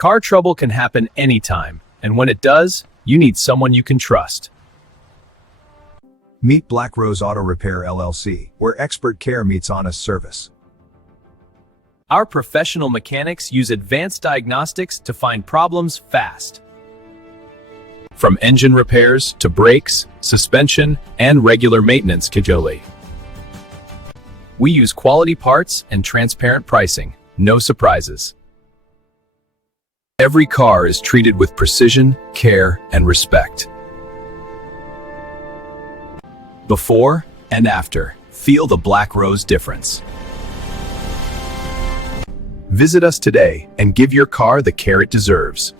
Car trouble can happen anytime, and when it does, you need someone you can trust. Meet Black Rose Auto Repair LLC, where expert care meets honest service. Our professional mechanics use advanced diagnostics to find problems fast. From engine repairs to brakes, suspension, and regular maintenance schedule. We use quality parts and transparent pricing, no surprises. Every car is treated with precision, care, and respect. Before and after, feel the Black Rose difference. Visit us today and give your car the care it deserves.